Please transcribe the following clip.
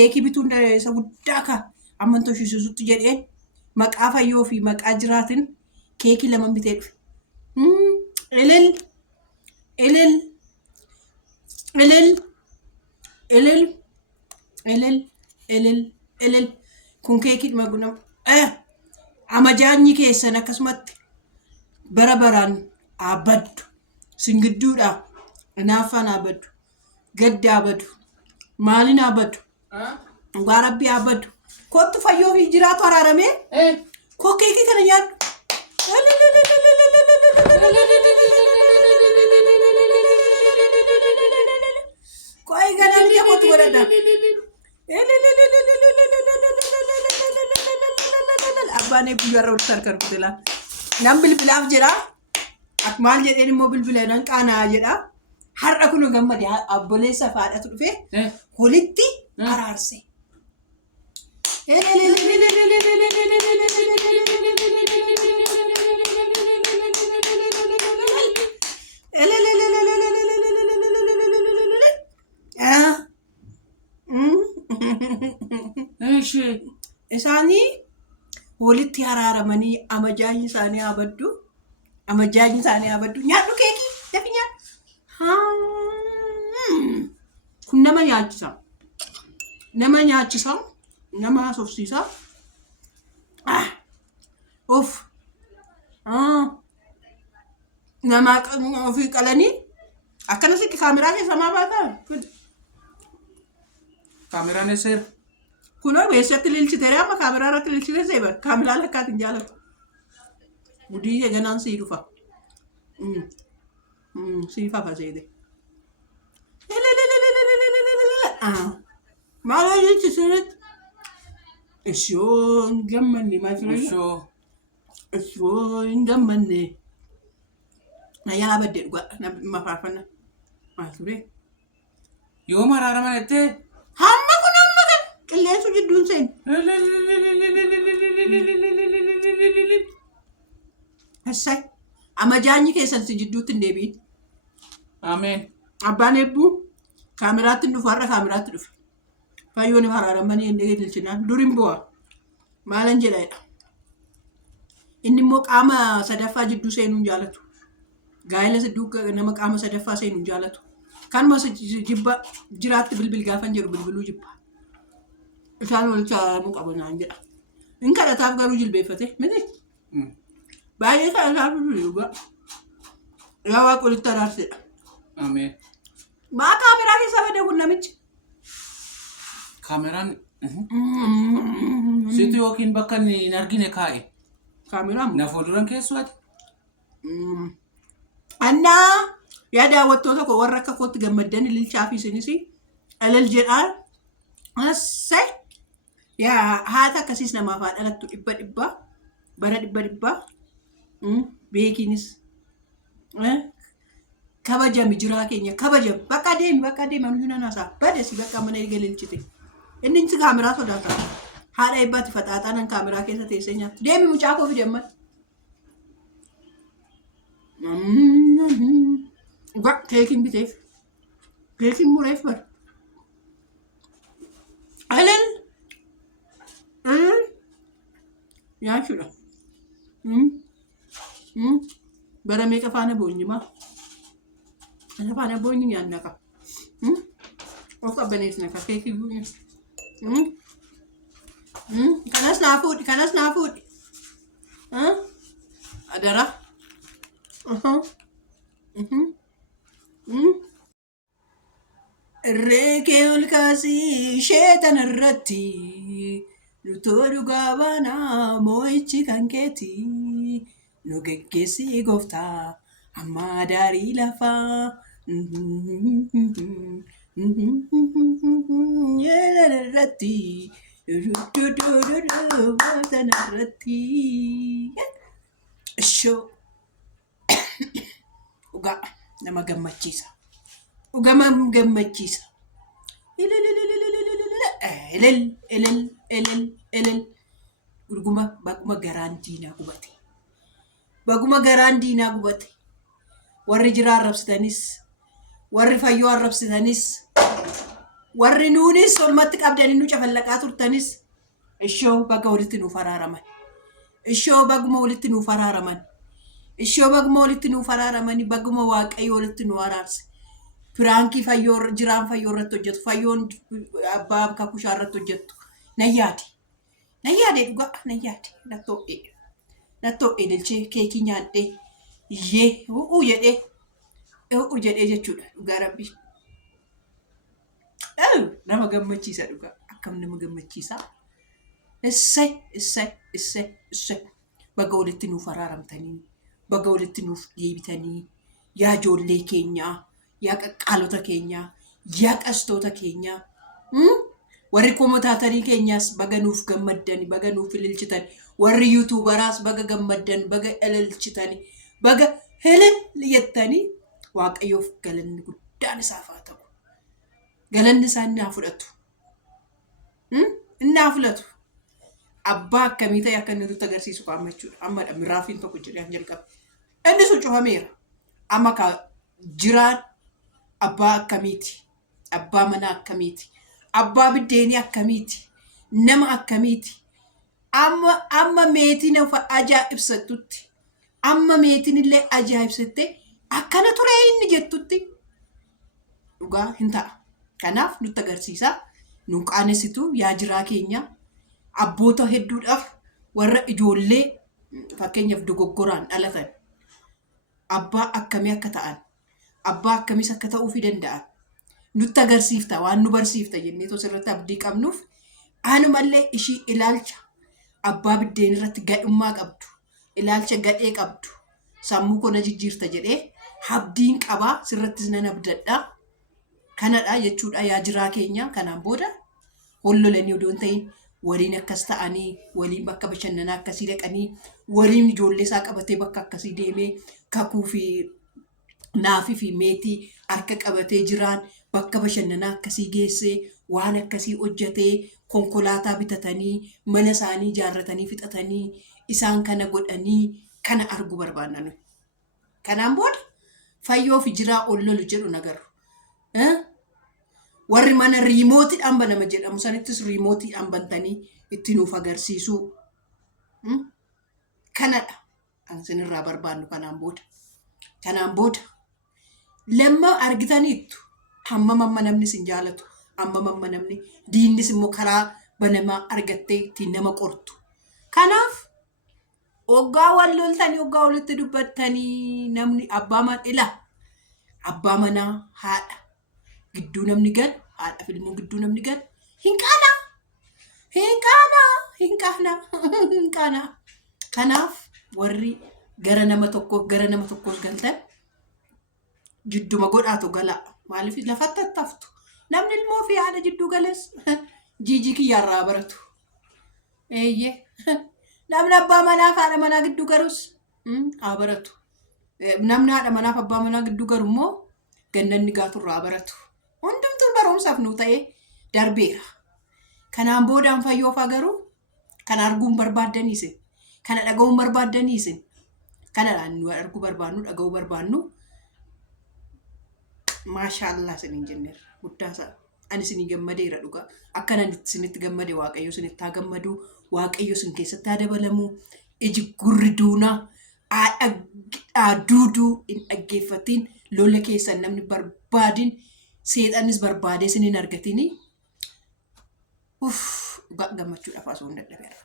keekii bituun isa guddaa ka amman toshisuutti jedheen maqaa fayyoo fi maqaa jiraatin keekii lama bitee dhufe. Ilil ilil ilil ilil ilil ilil ilil kun keekii magunam amajaanyi keessan akkasumatti bara baraan abaddu singidduudha inaafaan abaddu gadda abaddu maalin abaddu Rabbi abaddu kottu fayyoo fi jiraatu araarame ko keekii kana nyaadhu koy ganan ya kotu warada abbaane buyarra ultar karbutela nam bilbilaaf jedha ak maal jedheen immoo bilbila nan qaanaa jedha har'a kun gammade abboleessa faadhatu dhufe walitti araarse isaanii walitti araaramanii amajaanyi isaanii abaddu nyaadhu keekii dafi nyaadhu kun nama nyaachisa nama sofsiisa nama ofii qalanii akkanasitti kaameraa keessa maa baataa kaameraan eesseera kunoo beessatti lilchiteere amma kaameraa irratti lilchitee seebar kaameraa lakkaatiin jaalatu budii eeganaan sii dhufa sii fafa seede maaloo lilchisuunet ishoo hin gammanne maal ishoo hin gammanne nayyaa baddee dhugaa mafaarfanna maal ture yoo maraarama jettee hamma kun hamma kan qilleensu jidduun seen essay amajaanyi keessan si jidduutti hin deebiin ameen abbaan eebbuu kaameraatti hin dhufu har'a kaameraatti dhufe fayyoon araaramanii inni ilchinaan durin bu'a maalan jedhaedha inni immoo qaama sadaffaa jidduu seenuun jaalatu gaa'ela sidduu nama qaama sadaffaa seenuun jaalatu kanuma jibba jiraatti bilbil gaafan jedhu bilbiluu jibba isaan walitti araaramuu qabu naan jedha in kadhataaf garuu jilbeeffate miti baay'ee kadhataaf yaa waaqa walitti araarsedha ameen maa kaameraa keessa fedhe kun namichi kaameraan situ yookiin bakka hin argine kaa'e kaameraan na fuulduran keessuwaati annaa yaa daawwattoota koo warra akka kootti gammaddan ililchaa fi isinis ilil jedhaan assay yaa haata akkasiis namaaf haa dhalattu bara dhibba beekiinis kabajami jiraa keenya kabajami bakka deemi anuyyuu nan haasaa badesi bakka mana erga ililchite inni insi kaameraa sodaata haadha eebbaatti faxaaxaa nan kaameraa keessa teessee nyaattu deemi mucaa koo fide ammas keekiin biteef keekiin mureef bara ilil nyaachuudha bara meeqa faana boonyimaa ana faana boonyi nyaannaka of qabbaneesna ka keekii bu'e kanas naa fuudhi adara Reekee ol kaasii sheetan irratti lutoo dhugaa baanaa moo'ichi kan keeti nu geggeessi gooftaa amma daarii lafaa yeelan irratti tan irratti ishoo dhugaa nama gammachiisa. Ugama gammachiisa. Ilil gurguma baguma garaan diinaa gubate. Warri jiraa arrabsitanis warri fayyoo arrabsitanis warri nuunis ummatti qabdanii nu cafallaqaa turtanis ishoo baga walitti nuuf araaraman. Ishoo baguma walitti nuuf araaraman. Ishoo baguma walitti nuuf araaramanii baguma waaqayyo walitti nu araarse. Firaankii fayyoo jiraan fayyoo irratti hojjetu. Fayyoon abbaa kakushaa irratti hojjetu. Nayyaade. Nayyaade dhugaa nayyaade. Natto'ee dilchee keekii nyaadhee iyyee jedhee jechuudha dhugaa rabbii. Nama gammachiisa dhugaa akkam nama gammachiisa. Essay baga walitti nuuf araaramtanii baga walitti nuuf deebitanii yaa ijoollee keenyaa yaa qaqqaalota keenyaa yaa qastoota keenyaa warri komotaatarii keenyaas baga nuuf gammaddan baga nuuf ililchitan warri yuutuubaraas baga gammaddan baga ililchitan baga jettanii waaqayyoof galanni guddaan isaaf haa ta'u. Galanni isaa inni haa fudhatu. Inni haa fudhatu. Abbaa akkamii ta'e akka inni nutti agarsiisu qaama jechuudha. Ammadha miraafiin tokko jedhee jalqabe. Inni sun cufameera. Amma ka jiraan abbaa akkamiiti? Abbaa manaa akkamiiti? Abbaa biddeenii akkamiiti? Nama akkamiiti? Amma meetiin ajaa'ibsattutti. Amma meetiin illee ajaa'ibsattee akkana ture inni jettutti dhugaa hin ta'a. Kanaaf nutti agarsiisa. Nu qaanessitu yaa jiraa keenya. Abboota hedduudhaaf warra ijoollee fakkeenyaaf dogoggoraan dhalatan abbaa akkamii akka ta'an abbaa akkamiis akka ta'uufii danda'an nutti agarsiifta waan nu barsiifta jennee tos irratti abdii qabnuuf anumallee ishii ilaalcha abbaa biddeen irratti gadhummaa qabdu ilaalcha gadhee qabdu sammuu kona jijjiirta jedhee abdiin qabaa sirrattis nan abdadhaa kanadha jechuudha yaa jiraa keenya. Kanaan booda hollolanii odoon ta'in waliin akkas ta'anii waliin bakka bashannanaa akkasii dhaqanii waliin ijoollee isaa qabatee bakka akkasii deemee kakuu fi naafii fi meetii harka qabatee jiraan bakka bashannanaa akkasii geessee waan akkasii hojjetee konkolaataa bitatanii mana isaanii ijaarratanii fixatanii isaan kana godhanii kana argu barbaannan. Kanaan booda fayyoo fi jiraa ollolu jedhu nagarru. Warri mana riimootiidhaan banama jedhamu sanittis riimootiidhaan bantanii itti nuuf agarsiisuu kanadha kan isinirraa barbaannu. Kanaan booda lamma argitaniittu hammam amma namni isin jaalatu hammam amma namni diinnis immoo karaa banamaa argattee ittiin nama qortu. Kanaaf hoggaa wal loltanii hoggaa walitti dubbattanii namni abbaa manaa haadha gidduu namni gal haadha filmoo gidduu namni gal hin qaana. Kanaaf warri gara nama tokkos galtan jidduma godhaatu galaa maaliif lafatti attaftu namni ilmoo fi haadha jidduu gales jiijii kiyyaarraa baratu. Namni abbaa manaaf haadha manaa gidduu garus haa baratu. Namni haadha manaaf abbaa manaa gidduu garu immoo gannanni gaaturraa baratu. Hundumtuu barumsaaf nu ta'ee darbeera. Kanaan boodaan fayyoof garuu kana arguun barbaaddaniis kana dhaga'uun barbaaddaniis kanadhaan nu arguu barbaannu dhaga'uu barbaannu. Maashaallah isiniin jenneerra guddaasaa ani isinii gammadeera dhugaa akkanan isinitti gammade waaqayyo isinitti haa gammadu waaqayyo isin keessatti haa dabalamu iji gurri duunaa duuduu hin dhaggeeffatiin lola keessan namni barbaadin seexanis barbaadee isiniin argatini gammachuudhaaf osoo hin dadhabeera.